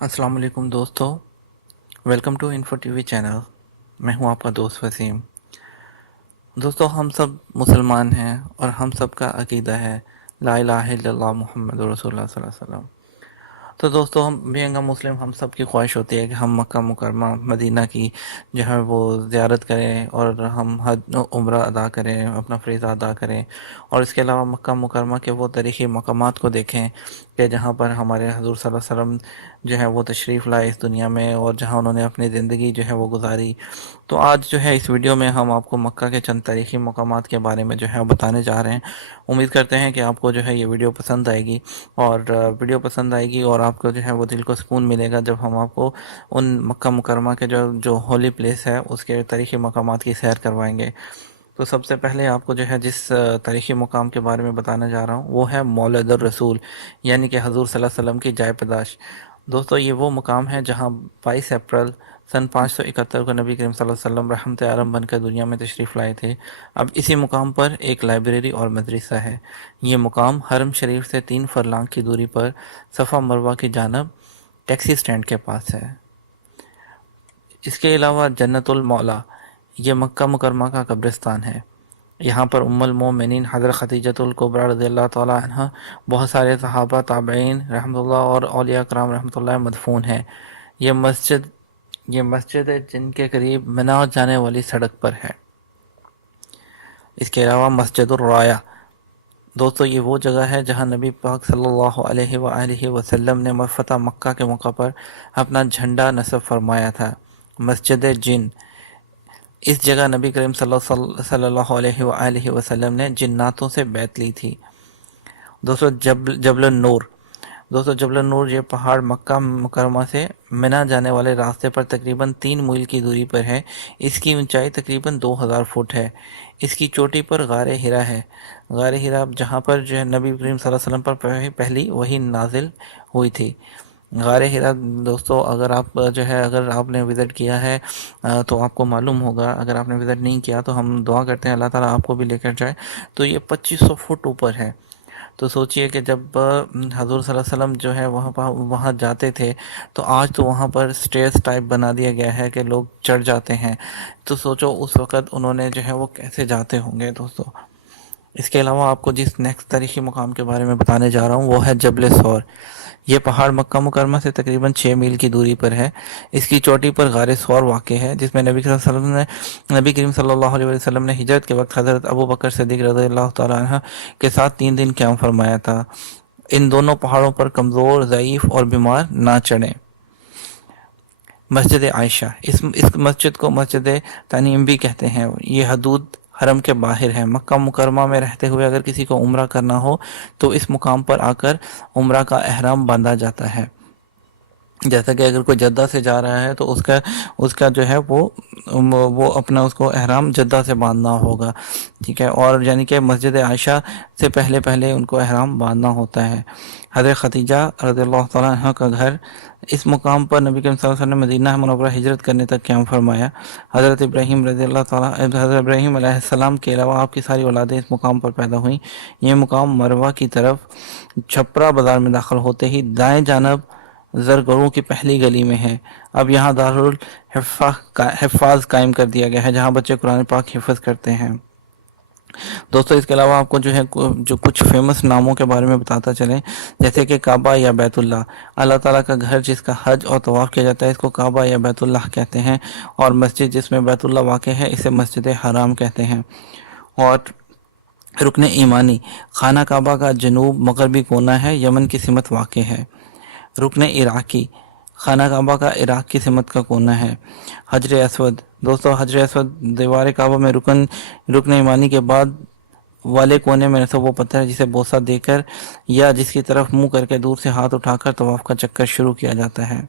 अस्सलाम वालेकुम दोस्तों। Welcome to info TV channel. मैं हूं आपका दोस्त वसीम। दोस्तों, हम सब मुसलमान हैं और हम सब का अकीदा है ला इलाहा इल्लल्लाह मुहम्मदुर रसूलुल्लाह सल्लल्लाहु अलैहि वसल्लम। तो दोस्तों, हम बीइंग अ मुस्लिम हम सब की ख्वाहिश होती है कि हम मक्का मुकरमा मदीना की जो है वो ज़ियारत करें और हम हज उम्रा अदा करें, अपना फ़रीज़ा अदा करें। और इसके अलावा मक्का मुकरमा के वो तारीख़ी मकामात को देखें कि जहाँ पर हमारे हज़ूर सल्लल्लाहु अलैहि वसल्लम जो है वो तशरीफ़ लाए इस दुनिया में और जहाँ उन्होंने अपनी ज़िंदगी जो है वो गुजारी। तो आज जो है इस वीडियो में हम आपको मक्का के चंद तारीख़ी मकामात के बारे में जो है बताने जा रहे हैं। उम्मीद करते हैं कि आपको जो है ये वीडियो पसंद आएगी और वीडियो पसंद आएगी और आपको जो है वो दिल को सुकून मिलेगा जब हम आपको उन मक्का मुकरमा के जो जो होली प्लेस है उसके तारीख़ी मकामात की सैर करवाएंगे। तो सबसे पहले आपको जो है जिस तारीख़ी मुकाम के बारे में बताने जा रहा हूँ वो है मौलद रसूल, यानी कि हजूर सल्लल्लाहु अलैहि वसल्लम की जाय पैदाश। दोस्तों, ये वो मुकाम है जहाँ 22 अप्रैल सन 571 को नबी करीम सल्लल्लाहु अलैहि वसल्लम रहमत आलम बनकर दुनिया में तशरीफ़ लाए थे। अब इसी मुकाम पर एक लाइब्रेरी और मदरसा है। ये मुकाम हरम शरीफ से 3 फरलांग की दूरी पर सफ़ा मरवा की जानब टैक्सी स्टैंड के पास है। इसके अलावा जन्नतुल मौला, ये मक्का मुकरमा का कब्रिस्तान है। यहाँ पर उम्मुल मोमिनीन हज़रत खदीजतुल कुबरा रज़ियल्लाहु तआला अन्हा, बहुत सारे सहाबा ताबईन रहमतुल्लाह और औलिया कराम रहमतुल्लाह मदफून है। ये मस्जिद ये मस्जिद है जिनके करीब मिना जाने वाली सड़क पर है। इसके अलावा मस्जिदुर राया, दोस्तों ये वो जगह है जहाँ नबी पाक सल्लल्लाहु अलैहि वसल्लम ने फतह मक्का के मौका पर अपना झंडा नस्ब फरमाया था। मस्जिद जिन, इस जगह नबी करीम सल्लल्लाहु अलैहि वसल्लम ने जिन्नातों से बैत ली थी। दोस्तों जबल नूर, दोस्तों जबल नूर ये पहाड़ मक्का मुकरमा से मिना जाने वाले रास्ते पर तकरीबन 3 मील की दूरी पर है। इसकी ऊंचाई तकरीबन 2000 फुट है। इसकी चोटी पर गार हिरा है। गार हिरा जहाँ पर जो है नबी करीम सल्लल्लाहु अलैहि वसल्लम पर पहली वही नाजिल हुई थी। गार हिरा दोस्तों, अगर आपने विज़िट किया है तो आपको मालूम होगा। अगर आपने विज़िट नहीं किया तो हम दुआ करते हैं अल्लाह ताला आपको भी लेकर जाए। तो ये 2500 फुट ऊपर है। तो सोचिए कि जब हज़ूर सल्लल्लाहु अलैहि वसल्लम जो है वहाँ जाते थे, तो आज तो वहाँ पर स्टेयर्स टाइप बना दिया गया है कि लोग चढ़ जाते हैं। तो सोचो उस वक़्त उन्होंने जो है वो कैसे जाते होंगे दोस्तों। इसके अलावा आपको जिस नेक्स्ट तारीख़ी मुकाम के बारे में बताने जा रहा हूँ वो है जबल सौर। ये पहाड़ मक्का मुकरमा से तकरीबन 6 मील की दूरी पर है। इसकी चोटी पर गार सौर वाक़ है, जिसमें नबी करीम सल्लल्लाहु अलैहि वसल्लम ने हिजरत के वक्त हज़रत अबू बकर सिद्दीक़ रज़ियल्लाहु तआला अन्हु के साथ 3 दिन क़याम फरमाया था। इन दोनों पहाड़ों पर कमज़ोर, ज़ईफ़ और बीमार ना चढ़ें। मस्जिद आयशा, इस मस्जिद को मस्जिद तनीम भी कहते हैं। ये हदूद हरम के बाहर है। मक्का मुकरमा में रहते हुए अगर किसी को उम्रा करना हो तो इस मुकाम पर आकर उम्रा का एहराम बांधा जाता है। जैसा कि अगर कोई जद्दा से जा रहा है तो उसका उसका जो है वो अपना उसको एहराम जद्दा से बांधना होगा, ठीक है। और यानी कि मस्जिद आयशा से पहले पहले उनको एहराम बांधना होता है। हज़रत खदीजा रज़ियल्लाहु तआला अन्हा का घर इस मुकाम पर नबी करीम सल्लल्लाहु अलैहि वसल्लम ने मदीना मुनव्वरा हिजरत करने तक क़याम फरमाया। हज़रत इब्राहीम अलैहिस्सलाम के अलावा आपकी सारी औलादें इस मुकाम पर पैदा हुईं। ये मुकाम मरवा की तरफ छपरा बाज़ार में दाखिल होते ही दाएं जानब ज़रगरों की पहली गली में है। अब यहाँ दारुल हिफ़ाज़ कायम कर दिया गया है, जहाँ बच्चे कुरान पाक हिफ़्ज़ करते हैं। दोस्तों, इसके अलावा आपको जो है जो कुछ फेमस नामों के बारे में बताता चलें, जैसे कि काबा या बैतुल्लाह, अल्लाह ताला का घर जिसका हज और तवाफ़ किया जाता है इसको काबा या बैतुल्लाह कहते हैं। और मस्जिद जिसमें बैतुल्लाह वाक़ है इसे मस्जिद हराम कहते हैं। और रुकन ईमानी, खाना काबा का जनूब मगरबी कोना है, यमन की सिमत वाक़ है। रुकन इराकी, खाना काबा का इराक की सिमत का कोना है। हजर असवद, दोस्तों हजर असवद दीवार काबा में रुकन ईमानी के बाद वाले कोने में नस्ब वो पत्थर है जिसे बोसा देकर या जिसकी तरफ मुंह करके दूर से हाथ उठाकर तवाफ का चक्कर शुरू किया जाता है।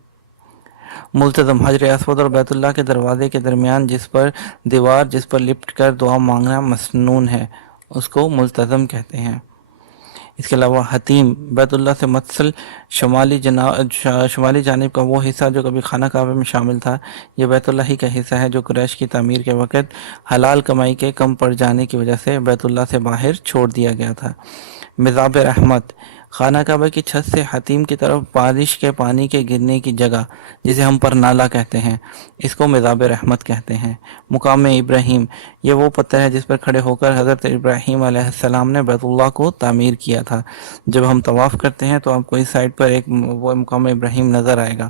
मुल्तज़म, हजर असवद और बैतुल्लाह के दरवाजे के दरमियान जिस पर लिपट कर दुआ मांगना मसनून है, उसको मुल्तज़म कहते हैं। इसके अलावा हतीम, बैतुल्लाह से मत्सल शुमाली जानिब का वो हिस्सा जो कभी खाना काबा में शामिल था। यह बैतुल्लाह ही का हिस्सा है जो कुरैश की तामीर के वक़्त हलाल कमाई के कम पड़ जाने की वजह से बैतुल्लाह से बाहर छोड़ दिया गया था। मिज़ाब रहमत, خانہ کعبہ کی چھت سے حتیم کی طرف بارش کے پانی کے گرنے کی جگہ جسے ہم پر نالا کہتے ہیں، اس کو مزاب رحمت کہتے ہیں۔ مقام ابراہیم، یہ وہ پتھر ہے جس پر کھڑے ہو کر حضرت ابراہیم علیہ السلام نے بیت اللہ کو تعمیر کیا تھا۔ جب ہم طواف کرتے ہیں تو آپ کو اس سائڈ پر ایک وہ مقام ابراہیم نظر آئے گا۔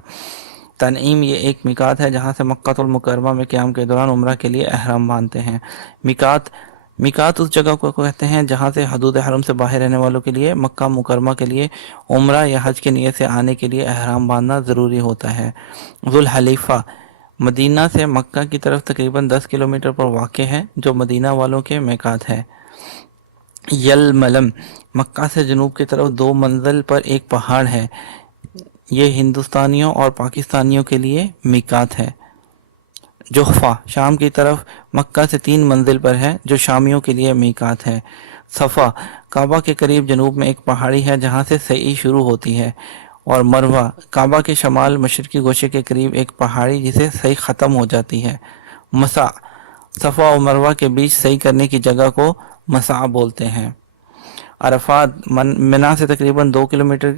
تنعیم، یہ ایک میقات ہے جہاں سے مکہ المکرمہ میں قیام کے دوران عمرہ کے لیے احرام باندھتے ہیں۔ میقات اس جگہ کو کہتے ہیں جہاں سے حدود حرم سے باہر رہنے والوں کے لیے مکہ مکرمہ کے لیے عمرہ یا حج کی نیت سے آنے کے لیے احرام باندھنا ضروری ہوتا ہے۔ ذوالحلیفہ، مدینہ سے مکہ کی طرف تقریباً 10 کلومیٹر پر واقع ہے، جو مدینہ والوں کے میقات ہے۔ یلملم، مکہ سے جنوب کی طرف 2 منزل پر ایک پہاڑ ہے، یہ ہندوستانیوں اور پاکستانیوں کے لیے میقات ہے۔ جحفہ، شام کی طرف مکہ سے 3 منزل پر ہے، جو شامیوں کے لیے میقات ہے۔ صفا، کعبہ کے قریب جنوب میں ایک پہاڑی ہے جہاں سے سعی شروع ہوتی ہے۔ اور مروہ، کعبہ کے شمال مشرقی گوشے کے قریب ایک پہاڑی جسے سعی ختم ہو جاتی ہے۔ مسعی، صفا اور مروہ کے بیچ سعی کرنے کی جگہ کو مسعی بولتے ہیں۔ عرفات، منا سے تقریباً 2 کلومیٹر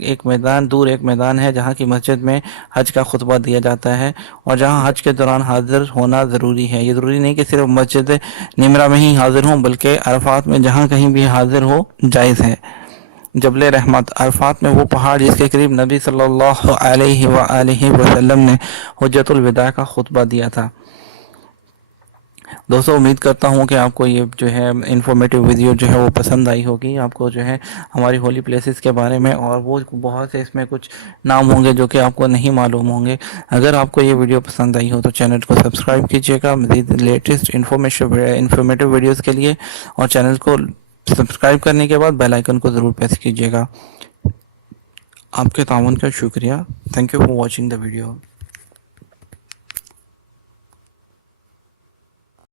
دور ایک میدان ہے جہاں کی مسجد میں حج کا خطبہ دیا جاتا ہے اور جہاں حج کے دوران حاضر ہونا ضروری ہے۔ یہ ضروری نہیں کہ صرف مسجد نمرہ میں ہی حاضر ہوں، بلکہ عرفات میں جہاں کہیں بھی حاضر ہو جائز ہے۔ جبل رحمت، عرفات میں وہ پہاڑ جس کے قریب نبی صلی اللہ علیہ وآلہ وسلم نے حجۃ الوداع کا خطبہ دیا تھا۔ دوستو، امید کرتا ہوں کہ آپ کو یہ جو ہے انفارمیٹیو ویڈیو جو ہے وہ پسند آئی ہوگی۔ آپ کو جو ہے ہماری ہولی پلیسز کے بارے میں اور وہ بہت سے اس میں کچھ نام ہوں گے جو کہ آپ کو نہیں معلوم ہوں گے۔ اگر آپ کو یہ ویڈیو پسند آئی ہو تو چینل کو سبسکرائب کیجیے گا مزید لیٹسٹ انفارمیٹیو ویڈیوز کے لیے، اور چینل کو سبسکرائب کرنے کے بعد بیل آئیکن کو ضرور پریس کیجیے گا۔ آپ کے تعاون کا شکریہ۔ Thank you for watching the video.